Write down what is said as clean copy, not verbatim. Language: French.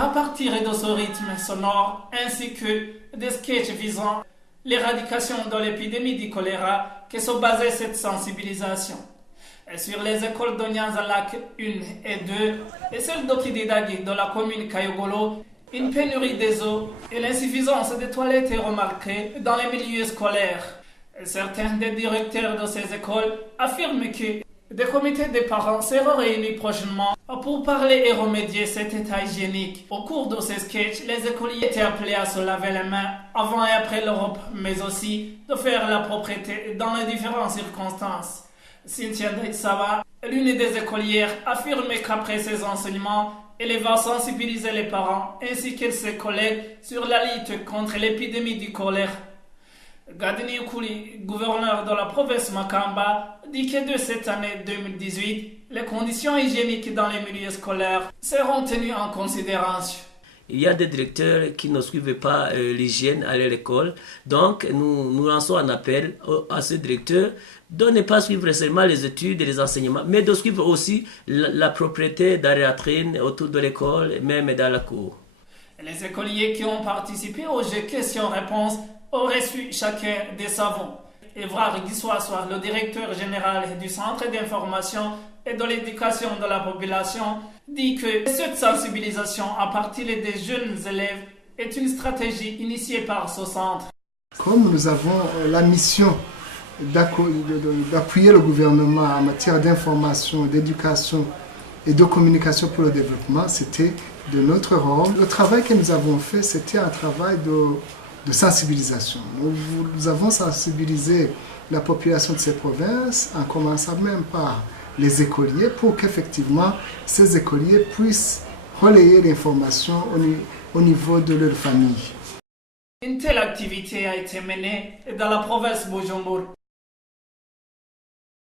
à partir de ce rythme sonore ainsi que des sketchs visant l'éradication de l'épidémie du choléra que se basait cette sensibilisation. Et sur les écoles de Nyanza-Lac 1 et 2 et celles d'Okididagi de la commune Kayogolo, une pénurie des eaux et l'insuffisance des toilettes est remarquée dans les milieux scolaires. Et certains des directeurs de ces écoles affirment que des comités de parents seront réunis prochainement pour parler et remédier cet état hygiénique. Au cours de ces sketchs, les écoliers étaient appelés à se laver les mains avant et après le repas, mais aussi de faire la propreté dans les différentes circonstances. Cynthia Daïsava, l'une des écolières, affirme qu'après ses enseignements, elle va sensibiliser les parents ainsi que ses collègues sur la lutte contre l'épidémie du choléra. Gadini Ukuli, gouverneur de la province Makamba, dit que de cette année 2018, les conditions hygiéniques dans les milieux scolaires seront tenues en considération. Il y a des directeurs qui ne suivent pas l'hygiène à l'école. Donc, nous lançons un appel à ces directeurs de ne pas suivre seulement les études et les enseignements, mais de suivre aussi la propriété d'aératrine autour de l'école, même dans la cour. Les écoliers qui ont participé au jeu questions-réponses ont reçu chacun des savons. Évrard Guissois, le directeur général du Centre d'information et de l'éducation de la population, dit que cette sensibilisation à partir des jeunes élèves est une stratégie initiée par ce centre. Comme nous avons la mission d'appuyer le gouvernement en matière d'information, d'éducation et de communication pour le développement, c'était de notre rôle. Le travail que nous avons fait, c'était un travail de sensibilisation. Nous avons sensibilisé la population de ces provinces, en commençant même par les écoliers, pour qu'effectivement ces écoliers puissent relayer l'information au niveau de leur famille. Une telle activité a été menée dans la province Bujumbura.